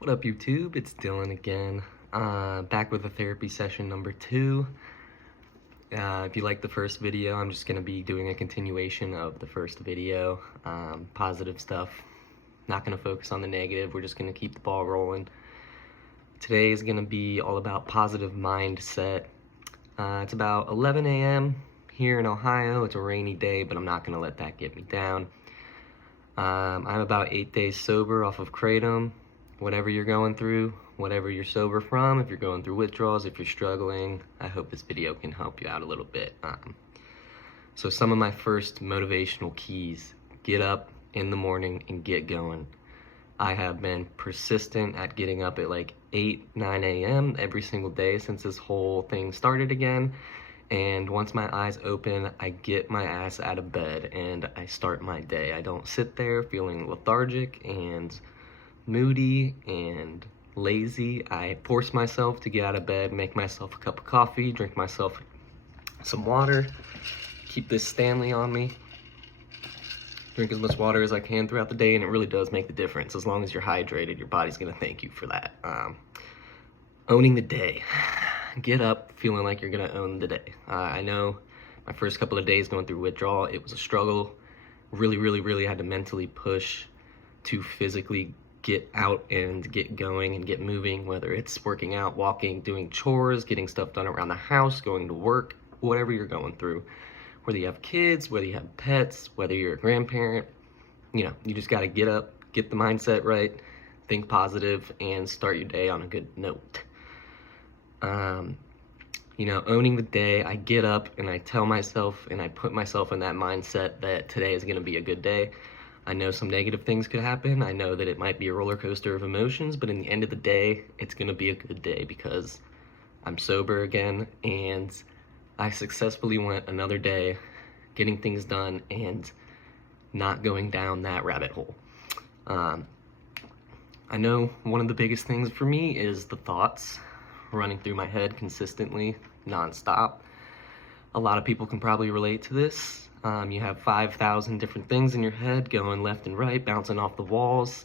What up, YouTube? It's Dylan again, back with a therapy session number 2. If you liked the first video, I'm just going to be doing a continuation of the first video. Positive stuff. Not going to focus on the negative. We're just going to keep the ball rolling. Today is going to be all about positive mindset. It's about 11 a.m. here in Ohio. It's a rainy day, but I'm not going to let that get me down. I'm about 8 days sober off of Kratom. Whatever you're going through, whatever you're sober from, if you're going through withdrawals, if you're struggling, I hope this video can help you out a little bit. So some of my first motivational keys: get up in the morning and get going. I have been persistent at getting up at like 9 a.m. every single day since this whole thing started again. And once my eyes open, I get my ass out of bed and I start my day. I don't sit there feeling lethargic and moody and lazy. I force myself to get out of bed, make myself a cup of coffee, drink myself some water, keep this Stanley on me, drink as much water as I can throughout the day, and it really does make the difference. As long as you're hydrated, your body's gonna thank you for that. Owning the day. Get up feeling like you're gonna own the day. I know my first couple of days going through withdrawal, it was a struggle. Really had to mentally push to physically get out and get going and get moving, whether it's working out, walking, doing chores, getting stuff done around the house, going to work, whatever you're going through. Whether you have kids, whether you have pets, whether you're a grandparent, you just gotta get up, get the mindset right, think positive, and start your day on a good note. Owning the day, I get up and I tell myself and I put myself in that mindset that today is gonna be a good day. I know some negative things could happen. I know that it might be a roller coaster of emotions, but in the end of the day, it's gonna be a good day because I'm sober again and I successfully went another day getting things done and not going down that rabbit hole. I know one of the biggest things for me is the thoughts running through my head consistently, nonstop. A lot of people can probably relate to this. You have 5,000 different things in your head going left and right, bouncing off the walls.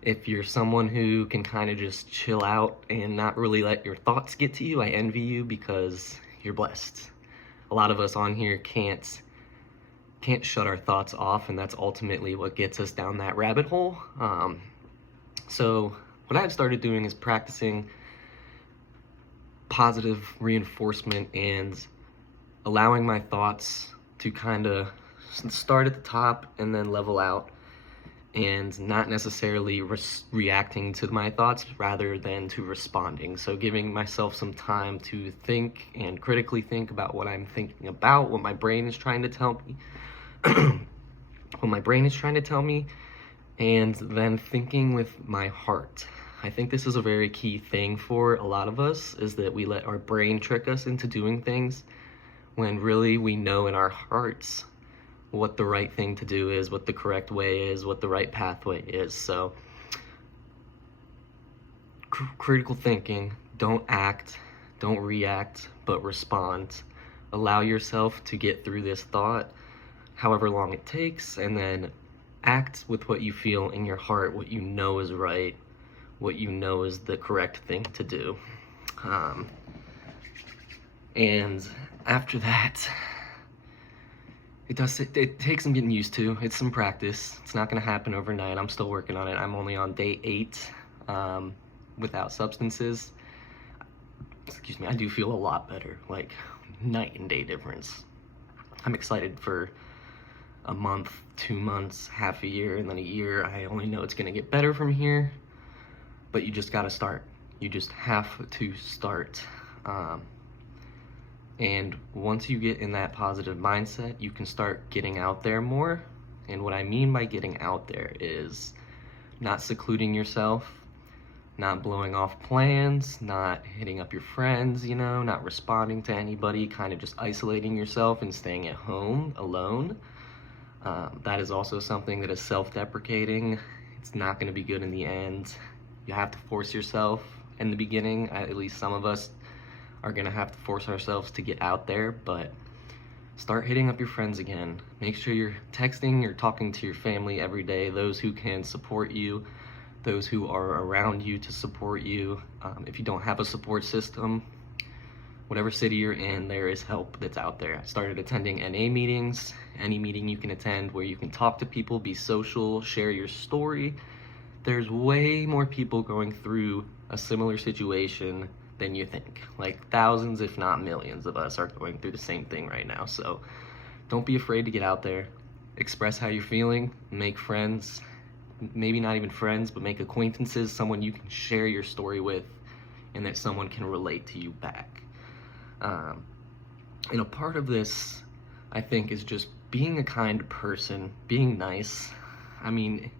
If you're someone who can kind of just chill out and not really let your thoughts get to you, I envy you because you're blessed. A lot of us on here can't shut our thoughts off, and that's ultimately what gets us down that rabbit hole. So what I've started doing is practicing positive reinforcement and allowing my thoughts to kind of start at the top and then level out, and not necessarily reacting to my thoughts rather than to responding. So giving myself some time to think and critically think about what I'm thinking about, what my brain is trying to tell me, and then thinking with my heart. I think this is a very key thing for a lot of us, is that we let our brain trick us into doing things when really we know in our hearts what the right thing to do is, what the correct way is, what the right pathway is. So critical thinking, don't act, don't react, but respond. Allow yourself to get through this thought, however long it takes, and then act with what you feel in your heart, what you know is right, what you know is the correct thing to do. And after that, it takes some getting used to. It's some practice. It's not gonna happen overnight. I'm still working on it. I'm only on day 8 without substances. Excuse me, I do feel a lot better, like night and day difference. I'm excited for a month, 2 months, half a year, and then a year. I only know it's gonna get better from here, but you just gotta start. You just have to start. And once you get in that positive mindset, you can start getting out there more. And what I mean by getting out there is not secluding yourself, not blowing off plans, not hitting up your friends, not responding to anybody, kind of just isolating yourself and staying at home alone. That is also something that is self-deprecating. It's not going to be good in the end. You have to force yourself in the beginning. At least some of us are going to have to force ourselves to get out there, but start hitting up your friends again. Make sure you're texting or talking to your family every day, those who can support you, those who are around you to support you. If you don't have a support system, whatever city you're in, there is help that's out there. I started attending NA meetings, any meeting you can attend where you can talk to people, be social, share your story. There's way more people going through a similar situation than you think. Like thousands, if not millions of us are going through the same thing right now. So don't be afraid to get out there, express how you're feeling, make friends, maybe not even friends, but make acquaintances, someone you can share your story with and that someone can relate to you back. And a part of this, I think, is just being a kind person, being nice. I mean,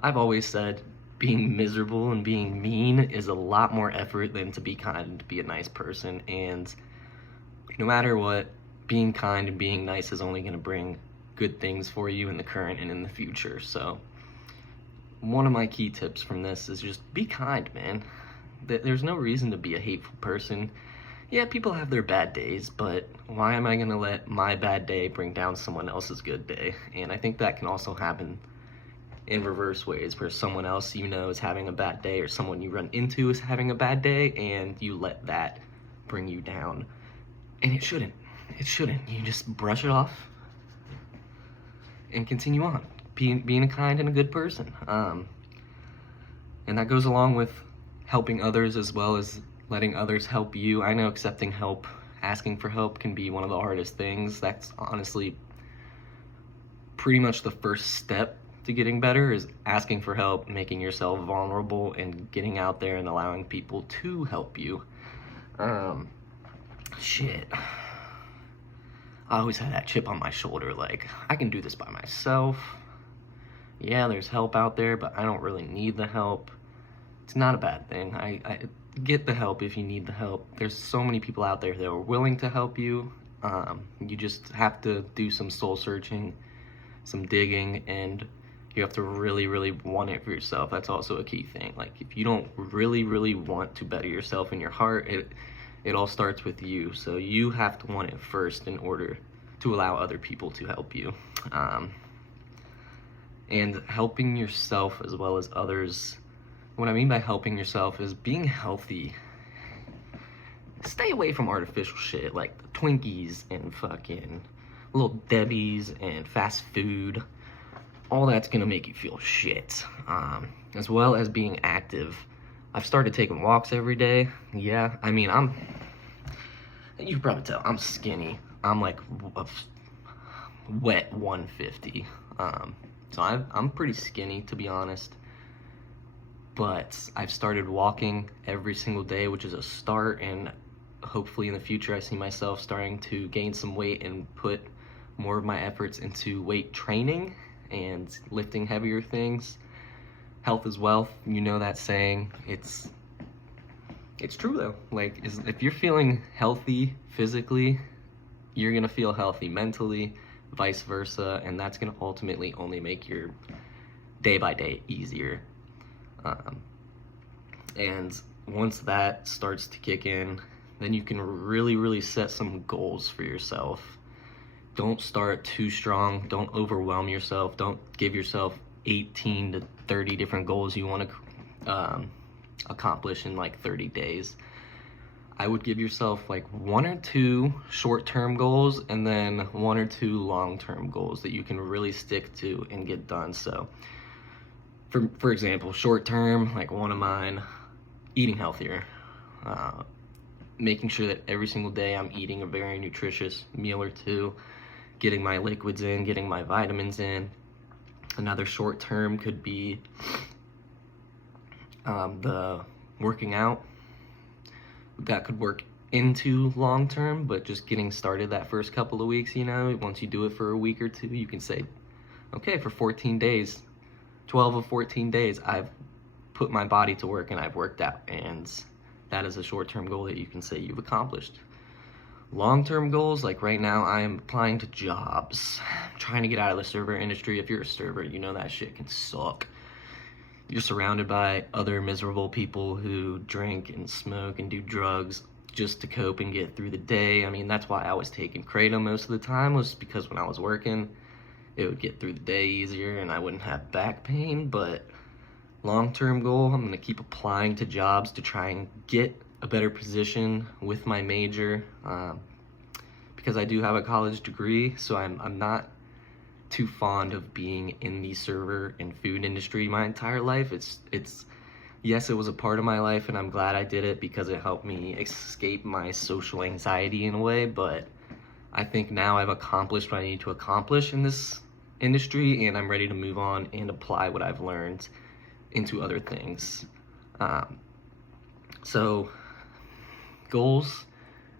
I've always said being miserable and being mean is a lot more effort than to be kind and to be a nice person. And no matter what, being kind and being nice is only going to bring good things for you in the current and in the future. So one of my key tips from this is just be kind, man. There's no reason to be a hateful person. Yeah, people have their bad days, but why am I going to let my bad day bring down someone else's good day? And I think that can also happen in reverse ways, where someone else you know is having a bad day, or someone you run into is having a bad day, and you let that bring you down. And it shouldn't. It shouldn't. You just brush it off and continue on, being a kind and a good person. And that goes along with helping others as well as letting others help you. I know accepting help, asking for help can be one of the hardest things. That's honestly pretty much the first step to getting better, is asking for help, making yourself vulnerable, and getting out there and allowing people to help you. Shit. I always had that chip on my shoulder, like, I can do this by myself. Yeah, there's help out there, but I don't really need the help. It's not a bad thing. I get the help if you need the help. There's so many people out there that are willing to help you. You just have to do some soul searching, some digging, and you have to really, really want it for yourself. That's also a key thing. Like, if you don't really, really want to better yourself in your heart, it all starts with you. So you have to want it first in order to allow other people to help you. And helping yourself as well as others. What I mean by helping yourself is being healthy. Stay away from artificial shit like the Twinkies and fucking Little Debbie's and fast food. All that's gonna make you feel shit. As well as being active. I've started taking walks every day. Yeah, I mean, you can probably tell, I'm skinny. I'm like a wet 150. So I'm pretty skinny, to be honest. But I've started walking every single day, which is a start, and hopefully in the future I see myself starting to gain some weight and put more of my efforts into weight training and lifting heavier things. Health is wealth, you know that saying. It's true though. Like, if you're feeling healthy physically, you're gonna feel healthy mentally, vice versa, and that's gonna ultimately only make your day by day easier. And once that starts to kick in, then you can really, really set some goals for yourself. Don't start too strong. Don't overwhelm yourself. Don't give yourself 18 to 30 different goals you want to accomplish in like 30 days. I would give yourself like 1 or 2 short-term goals and then 1 or 2 long-term goals that you can really stick to and get done. So for example, short-term, like one of mine, eating healthier. Making sure that every single day I'm eating a very nutritious meal or 2, getting my liquids in, getting my vitamins in. Another short term could be the working out. That could work into long term, but just getting started that first couple of weeks, you know, once you do it for a week or 2, you can say, okay, for 14 days, 12 of 14 days, I've put my body to work and I've worked out, and that is a short-term goal that you can say you've accomplished. Long-term goals, like right now, I am applying to jobs. I'm trying to get out of the server industry. If you're a server, you know that shit can suck. You're surrounded by other miserable people who drink and smoke and do drugs just to cope and get through the day. I mean, that's why I was taking Kratom most of the time, was because when I was working, it would get through the day easier and I wouldn't have back pain. But Long-term goal, I'm gonna keep applying to jobs to try and get a better position with my major, because I do have a college degree, so I'm not too fond of being in the server and food industry my entire life. It's yes, it was a part of my life, and I'm glad I did it because it helped me escape my social anxiety in a way, but I think now I've accomplished what I need to accomplish in this industry, and I'm ready to move on and apply what I've learned into other things. So goals,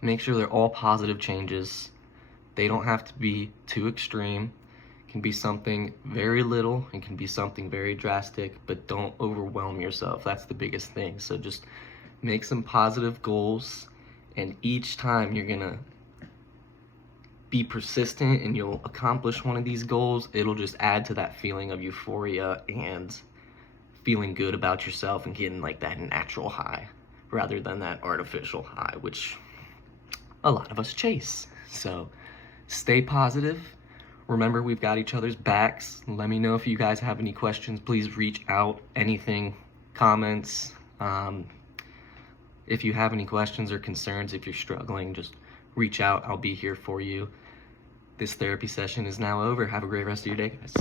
make sure they're all positive changes. They don't have to be too extreme. It can be something very little, it can be something very drastic, but don't overwhelm yourself. That's the biggest thing. So just make some positive goals, and each time you're gonna be persistent and you'll accomplish one of these goals, it'll just add to that feeling of euphoria and feeling good about yourself and getting like that natural high rather than that artificial high, which a lot of us chase. So stay positive. Remember, we've got each other's backs. Let me know if you guys have any questions. Please reach out, anything, comments. If you have any questions or concerns, if you're struggling, just reach out. I'll be here for you. This therapy session is now over. Have a great rest of your day, guys.